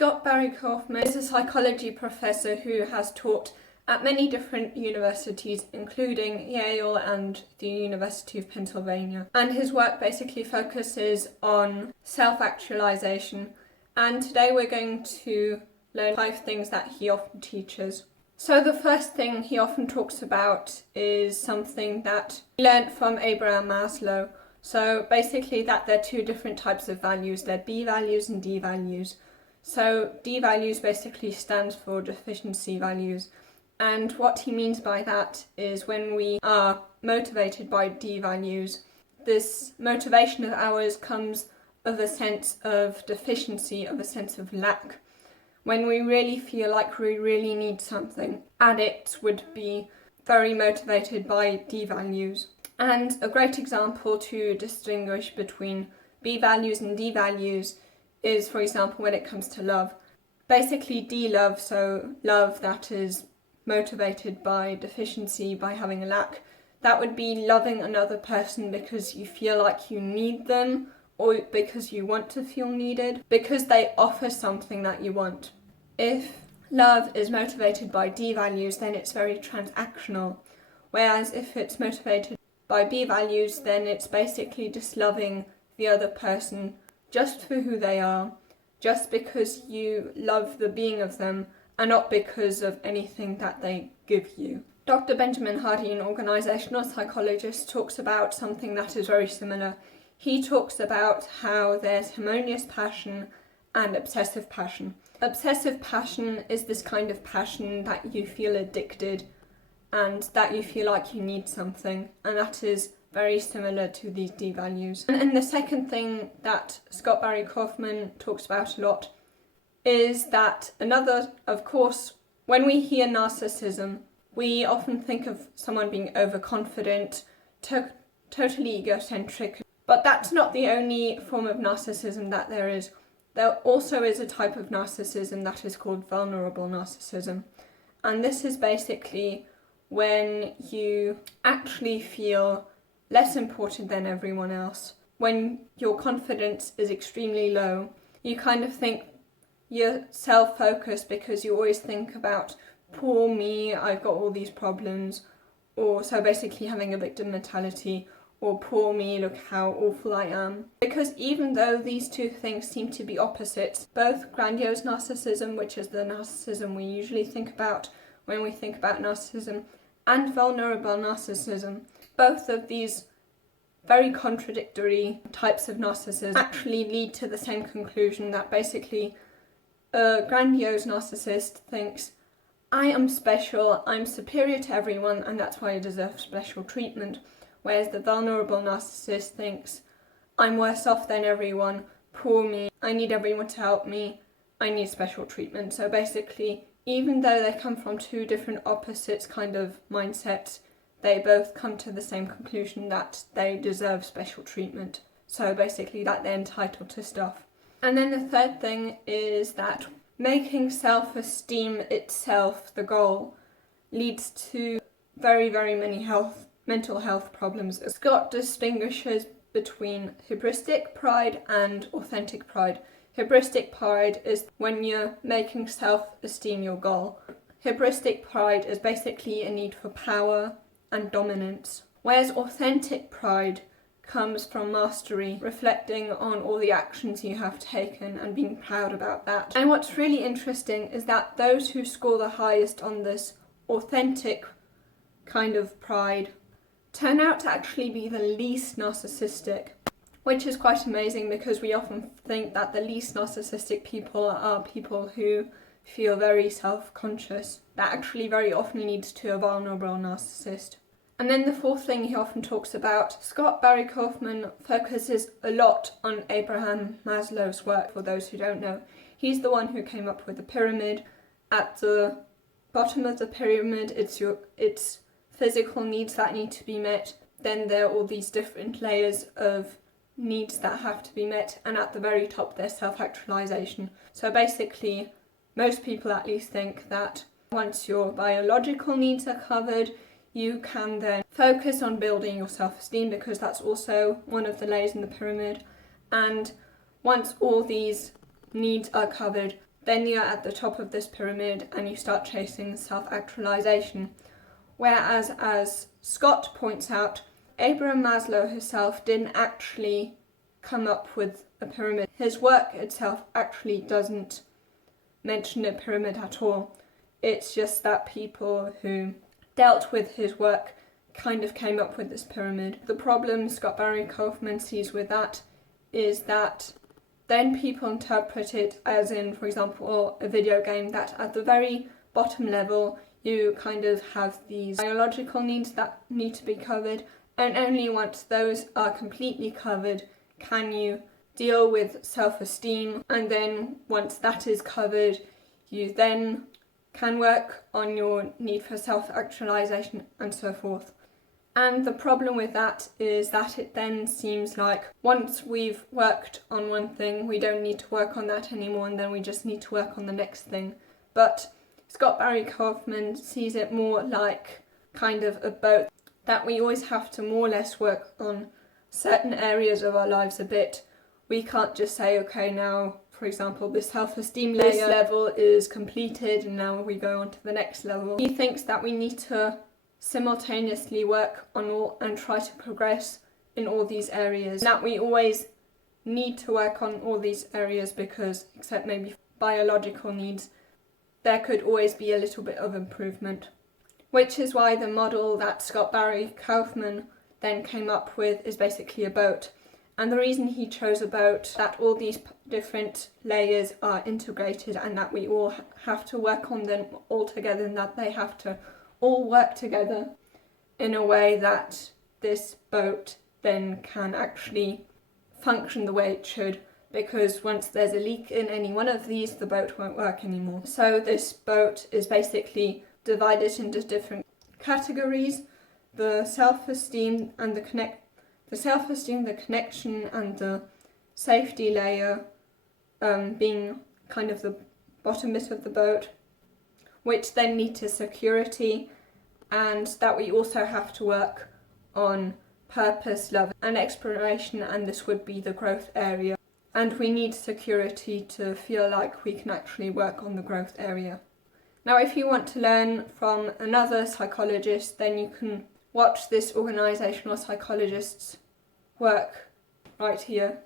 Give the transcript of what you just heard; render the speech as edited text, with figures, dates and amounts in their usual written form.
Scott Barry Kaufmann is a psychology professor who has taught at many different universities, including Yale and the University of Pennsylvania. And his work basically focuses on self-actualization. And today we're going to learn 5 things that he often teaches. So the first thing he often talks about is something that he learnt from Abraham Maslow. So basically that there are 2 different types of values. They're B values and D values. So D values basically stands for deficiency values. And what he means by that is when we are motivated by D values, this motivation of ours comes of a sense of deficiency, of a sense of lack. When we really feel like we really need something, addicts would be very motivated by D values. And a great example to distinguish between B values and D values is, for example, when it comes to love. Basically D love, so love that is motivated by deficiency, by having a lack, that would be loving another person because you feel like you need them, or because you want to feel needed, because they offer something that you want. If love is motivated by D values, then it's very transactional, whereas if it's motivated by B values, then it's basically just loving the other person just for who they are, just because you love the being of them, and not because of anything that they give you. Dr. Benjamin Hardy, an organisational psychologist, talks about something that is very similar. He talks about how there's harmonious passion and obsessive passion. Obsessive passion is this kind of passion that you feel addicted and that you feel like you need something, and that is very similar to these D values. And the second thing that Scott Barry Kaufmann talks about a lot is that of course, when we hear narcissism, we often think of someone being overconfident, totally egocentric, but that's not the only form of narcissism that there is. There also is a type of narcissism that is called vulnerable narcissism, and this is basically when you actually feel less important than everyone else. When your confidence is extremely low, you kind of think you're self-focused because you always think about, poor me, I've got all these problems, or so basically having a victim mentality, or poor me, look how awful I am. Because even though these 2 things seem to be opposites, both grandiose narcissism, which is the narcissism we usually think about when we think about narcissism, and vulnerable narcissism, both of these very contradictory types of narcissism actually lead to the same conclusion, that basically a grandiose narcissist thinks, I am special, I'm superior to everyone, and that's why I deserve special treatment. Whereas the vulnerable narcissist thinks, I'm worse off than everyone, poor me, I need everyone to help me, I need special treatment. So basically, even though they come from 2 different opposites kind of mindsets, they both come to the same conclusion, that they deserve special treatment. So basically that they're entitled to stuff. And then the third thing is that making self-esteem itself the goal leads to very, very many mental health problems. Scott distinguishes between hubristic pride and authentic pride. Hubristic pride is when you're making self-esteem your goal. Hubristic pride is basically a need for power and dominance, whereas authentic pride comes from mastery, reflecting on all the actions you have taken and being proud about that. And what's really interesting is that those who score the highest on this authentic kind of pride turn out to actually be the least narcissistic, which is quite amazing because we often think that the least narcissistic people are people who feel very self-conscious. That actually very often leads to a vulnerable narcissist. And then the fourth thing he often talks about, Scott Barry Kaufmann focuses a lot on Abraham Maslow's work. For those who don't know, he's the one who came up with the pyramid. At the bottom of the pyramid, it's physical needs that need to be met. Then there are all these different layers of needs that have to be met, and at the very top there's self-actualization. So basically, most people at least think that once your biological needs are covered, you can then focus on building your self-esteem, because that's also one of the layers in the pyramid. And once all these needs are covered, then you're at the top of this pyramid and you start chasing self-actualization. Whereas, as Scott points out, Abraham Maslow himself didn't actually come up with a pyramid. His work itself actually doesn't mention a pyramid at all. It's just that people who dealt with his work kind of came up with this pyramid. The problem Barry Kaufmann sees with that is that then people interpret it as in, for example, a video game, that at the very bottom level you kind of have these biological needs that need to be covered, and only once those are completely covered can you deal with self-esteem, and then once that is covered you then can work on your need for self-actualization and so forth. And the problem with that is that it then seems like once we've worked on one thing, we don't need to work on that anymore, and then we just need to work on the next thing. But Barry Kaufmann sees it more like kind of a boat, that we always have to more or less work on certain areas of our lives a bit. We can't just say, okay, now, for example, the self-esteem layer level is completed and now we go on to the next level. He thinks that we need to simultaneously work on all and try to progress in all these areas. That we always need to work on all these areas because, except maybe biological needs, there could always be a little bit of improvement. Which is why the model that Barry Kaufmann then came up with is basically a boat. And the reason he chose a boat, that all these different layers are integrated and that we all have to work on them all together, and that they have to all work together in a way that this boat then can actually function the way it should, because once there's a leak in any one of these, the boat won't work anymore. So this boat is basically divided into different categories: the self-esteem and the connection and the safety layer being kind of the bottom bit of the boat, which then lead to security, and that we also have to work on purpose, love and exploration, and this would be the growth area. And we need security to feel like we can actually work on the growth area. Now, if you want to learn from another psychologist, then you can watch this organisational psychologist's work right here.